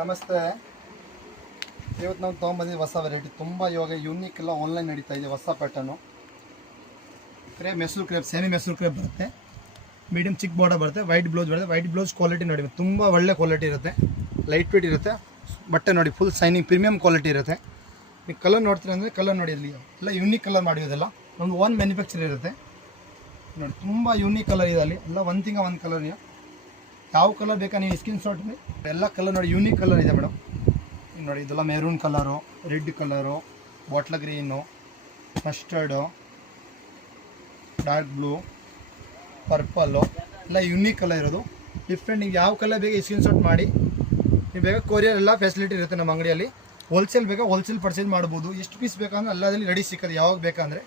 ನಮಸ್ತೆ. ಇವತ್ತು ನಾವು ತೊಗೊಂಬಂದಿದ್ದು ಹೊಸ ವೆರೈಟಿ. ತುಂಬ ಇವಾಗ ಯೂನಿಕ್ ಎಲ್ಲ ಆನ್ಲೈನ್ ನಡೀತಾ ಇದೆ. ಹೊಸ pattern crepe, Mysore crepe, semi Mysore crepe ಬರುತ್ತೆ. ಮೀಡಿಯಮ್ ಚಿಕ್ಕ ಬಾರ್ಡರ್ ಬರುತ್ತೆ. ವೈಟ್ ಬ್ಲೌಸ್ ಬರುತ್ತೆ. ವೈಟ್ ಬ್ಲೌಸ್ ಕ್ವಾಲಿಟಿ ನೋಡಿ, ತುಂಬ ಒಳ್ಳೆ ಕ್ವಾಲಿಟಿ ಇರುತ್ತೆ. ಲೈಟ್ ವೇಟ್ ಇರುತ್ತೆ. ಬಟ್ಟೆ ನೋಡಿ ಫುಲ್ ಸೈನಿಂಗ್ ಪ್ರೀಮಿಯಂ ಕ್ವಾಲಿಟಿ ಇರುತ್ತೆ. ನೀವು ಕಲರ್ ನೋಡ್ತೀರ ಅಂದರೆ ಕಲರ್ ನೋಡಿ, ಇಲ್ಲಿ ಎಲ್ಲ ಯೂನಿಕ್ ಕಲರ್ ಮಾಡಿರೋದೆಲ್ಲ ನಮ್ಮದು ಓನ್ ಮ್ಯಾನುಫ್ಯಾಕ್ಚರ್ ಇರುತ್ತೆ ನೋಡಿ. ತುಂಬ ಯೂನಿಕ್ ಕಲರ್ ಇದೆ ಅಲ್ಲಿ ಎಲ್ಲ. ಒಂದು ಕಲರ್ ಇದೆ. ಯಾವ ಕಲರ್ ಬೇಕಾ ನೀವು ಸ್ಕಿನ್ ಶಾಟ್ ಎಲ್ಲ ಕಲರ್ ನೋಡಿ, ಯೂನಿಕ್ ಕಲರ್ ಇದೆ ಮೇಡಮ್. ನೋಡಿ ಇದೆಲ್ಲ maroon colour, red colour, bottle green, mustard, dark blue, purple ಎಲ್ಲ ಯೂನಿಕ್ ಕಲರ್ ಇರೋದು. ಡಿಫ್ರೆಂಟ್ ನೀವು ಯಾವ ಕಲರ್ ಬೇಕು ಸ್ಕ್ರೀನ್ ಶಾಟ್ ಮಾಡಿ. ನೀವು ಬೇಕಾ ಕೊರಿಯರ್ ಎಲ್ಲ ಫೆಸಿಲಿಟಿ ಇರುತ್ತೆ ನಮ್ಮ ಅಂಗಡಿಯಲ್ಲಿ. ಹೋಲ್ಸೇಲ್ ಬೇಕಾ ಹೋಲ್ಸೇಲ್ ಪರ್ಚೇಸ್ ಮಾಡ್ಬೋದು. ಎಷ್ಟು ಪೀಸ್ ಬೇಕಂದ್ರೆ ಎಲ್ಲದಲ್ಲಿ ರೆಡಿ ಸಿಕ್ಕದು ಯಾವಾಗ ಬೇಕಂದರೆ.